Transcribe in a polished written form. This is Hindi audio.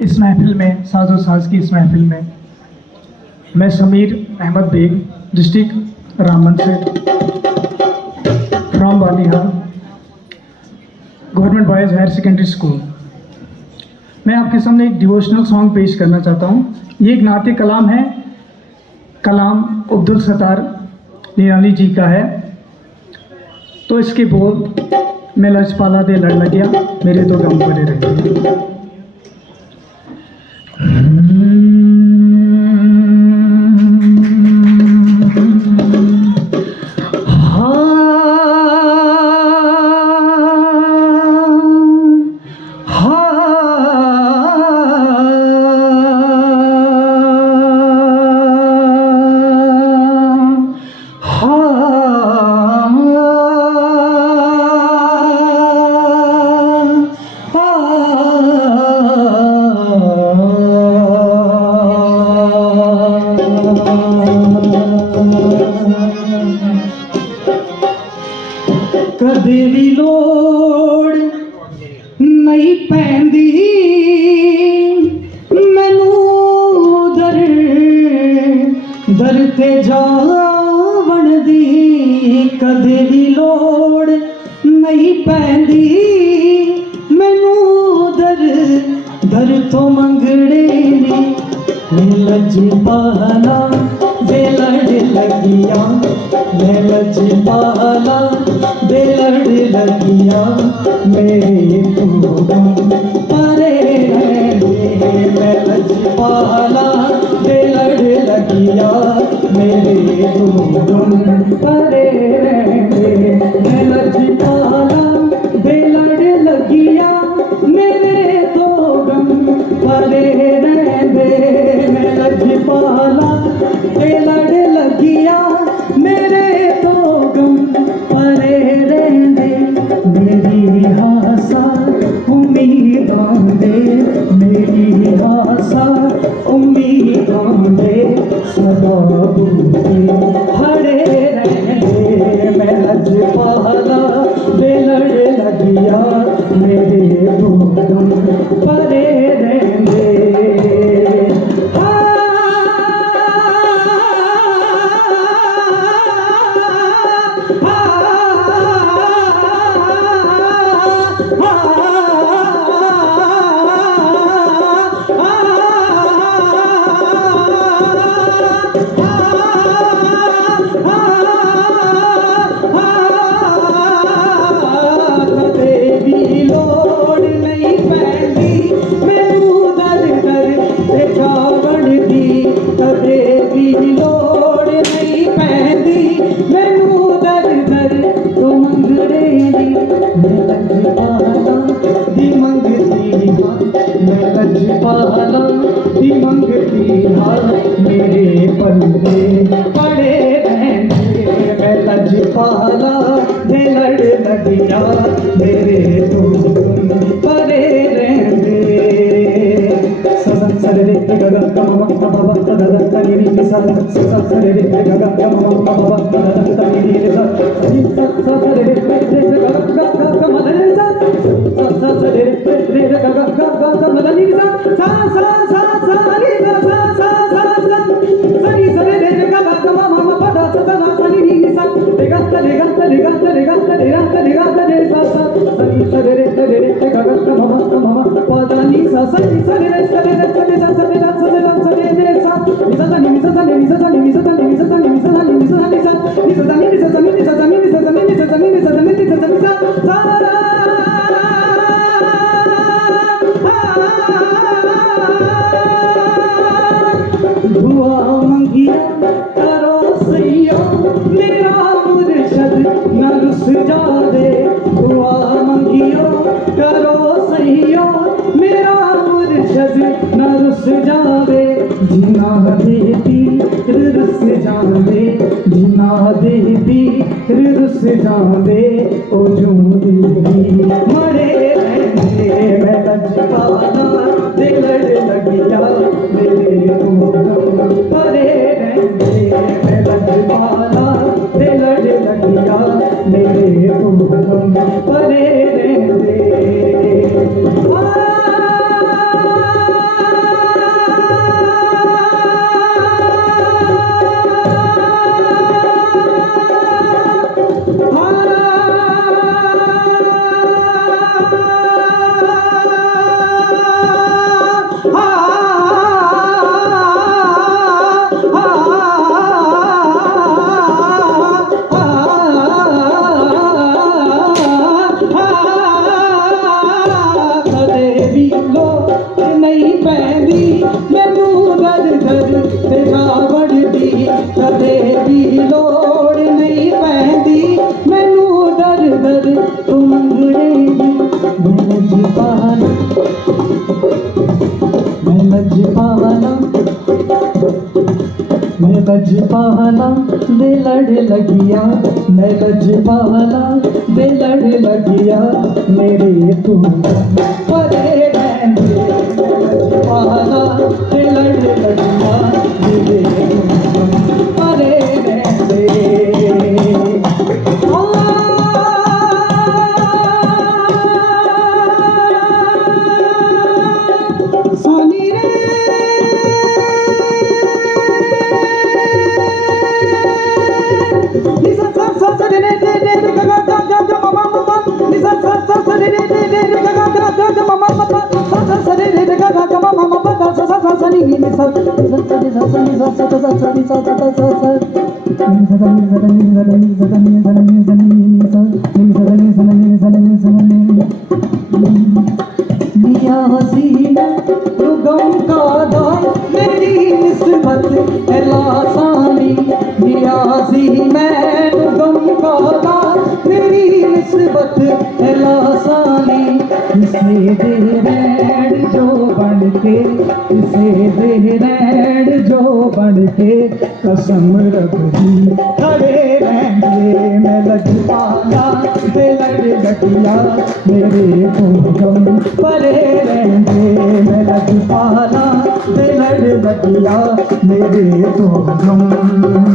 इस महफिल में, साजो साज की इस महफिल में मैं समीर अहमद बेग, डिस्ट्रिक्ट रामबन से, from Baliha government boys higher secondary school, मैं आपके सामने एक डिवोशनल सॉन्ग पेश करना चाहता हूँ। ये एक नाते कलाम है, कलाम अब्दुल सत्तार निराली जी का है। तो इसके बोल, मैं लजपाला दे लड़ लगिया, मेरे तो गम पड़े रहे। कदे भी लोड़ नहीं पैंदी मैनू दर दर ते जा बनदी, कदे भी लोड़ नहीं पैंदी मैनू दर दर तो मंगड़े ने लजपाला दे लड़ लगिया, मैं लजपाला दे लड़ लगिया, मेरे तू परे रहने, मैं लजपाला दे लड़ लगिया, मेरे तू परे रहने, मैं लजपाला दे लड़ लगिया, मेरे तो गम परे रहने, मैं लजपाला दे लड़ लगिया, मेरे तो गम परे रहने, मेरी आशा उम्मीदां दे, मेरी आशा उम्मीदां दे सदा बूटे खड़े रहने, मैं लजपाला दे लड़ लगिया, मेरे तो गम परे रहने। लजपाला दी मंगती हाल मेरे पल्ले पड़े रहने, मैं लजपाला दे लड़ लगिया, मेरे तो परे रहने। ससन सरे रे गगा कम बाबा तदा तनी नी सा, ससन सरे रे गगा कम बाबा तदा तनी नी सा, ससन सरे रे गगा कम नी सा, ससन सरे रे गगा कम नी सा, सा सा सा सा नी सा सा सा सा सनी सरे रे गगा कम मम पदा सदा सनी नी सा, रे गगा रे गगा रे गगा रे गगा रे गगा रे गगा रे सा सा सनी सरे रे गगा कम मम पदा नी सा, सनी सरे रे सरे रे सरे सा सरे सा सरे सा सरे रे सा, नी सा नी नी सा नी सा नी सा नी सा नी सा नी सा नी सा नी सा नी सा नी नी सा नी नी सा नी नी सा नी नी सा नी नी सा नी नी सा नी सा सा दुआ मंगिया करो सैया, मेरा मुर्शद न रुस जावे, दुआ मंगिया करो सैया, मेरा मुर्शद न रुस जावे, जिना दे पीर रुस जावे, जिना दे पीर रुस जावे, ओ जूंदी मरे रहने, मैं लजपाला दे लड़ लगिया, मेरे तो परे रहने, मैं लजपाला दे लड़ लगिया, मेरे तो परे रहने। लजपाला मैं लजपाला दे लड़ लगिया मैं लजपाला दे लड़ लगिया मेरे तुम परे रहंदे मैं लजपाला दे लड़ लगिया मेरे तुम परे रहंदे सोनी रे दिया हसीना तू गम का दाम मेरी निस्बत है लासानी दिया हसी मैं तू गम का दाम मेरी निस्बत है लासानी इसे दे रैड जो बन के इसे दे रैड जो बन के कसम रख दी खड़े रहेंगे मैं लजपाला दे लड़ लगिया मेरे तुम परे रहेंगे मैं लजपाला दे लड़ लगिया मेरे तुम